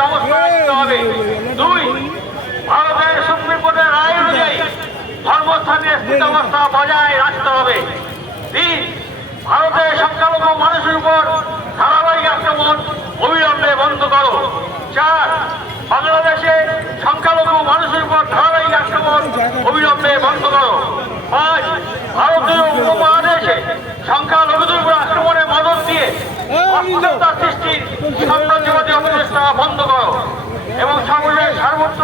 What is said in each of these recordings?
ব্যবস্থা হবে। দুই, ভারতের সুপ্রিম কোর্টের রায় অনুযায়ী বজায় রাখতে হবে। তিন ভারতের সংখ্যালঘু মানুষের উপর ধারাবাহিক আক্রমণ অবিলম্বে বন্ধ করো। চার, বাংলাদেশে সংখ্যালঘু মানুষের উপর ধারাবাহিক আক্রমণ অবিলম্বে বন্ধ করো। পাঁচ, ভারতীয় উপমহাদেশে সংখ্যালঘুদের উপর আক্রমণে মদত দিয়ে সৃষ্টির সামরিক স্থাপনা বন্ধ করো এবং সামরিক সর্বত্র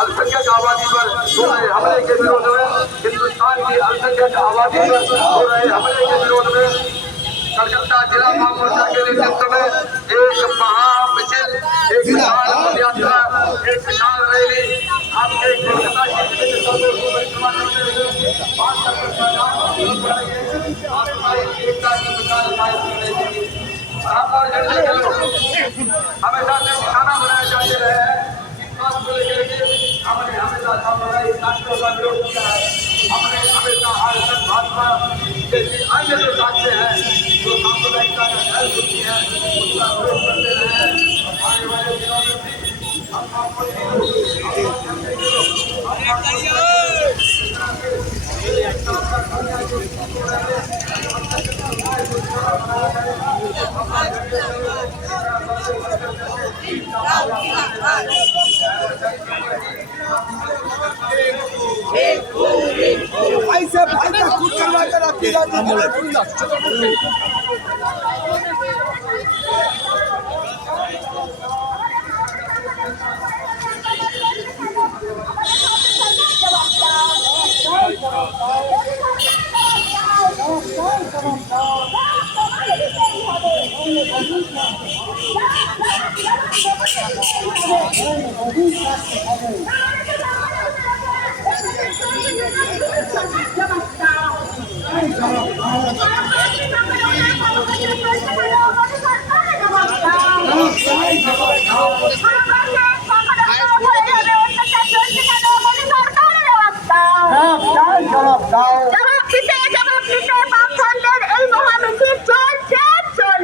अल्पसंख्यक आबादी पर हो रहे हमले के विरोध में हिंदुस्तान की अल्पसंख्यक आबादी पर हो रहे हमले के विरोध में कलकत्ता जिला महामोर्चा के नेतृत्व में एक महामिचिल एक विशाल पदयात्रा एक विशाल रैली आपके कलकत्ता के और जनता हमेशा से निशाना बनाए जाते रहे हैं हमने हमेशा का विरोध किया है हमने हमेशा आज तक भाजपा जैसी अन्य जो राज्य हैं ऐसे भाई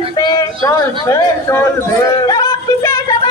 দিতে জবাব দিতে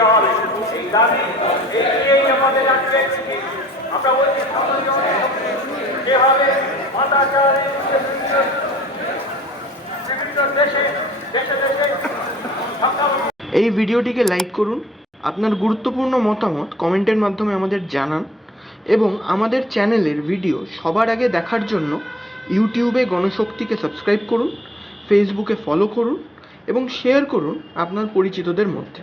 হবে এই আমাদের আজকে আমরা বলছি যেভাবে এই ভিডিওটিকে লাইক করুন, আপনার গুরুত্বপূর্ণ মতামত কমেন্টের মাধ্যমে আমাদের জানান এবং আমাদের চ্যানেলের ভিডিও সবার আগে দেখার জন্য ইউটিউবে গণশক্তিকে সাবস্ক্রাইব করুন, ফেসবুকে ফলো করুন এবং শেয়ার করুন আপনার পরিচিতদের মধ্যে।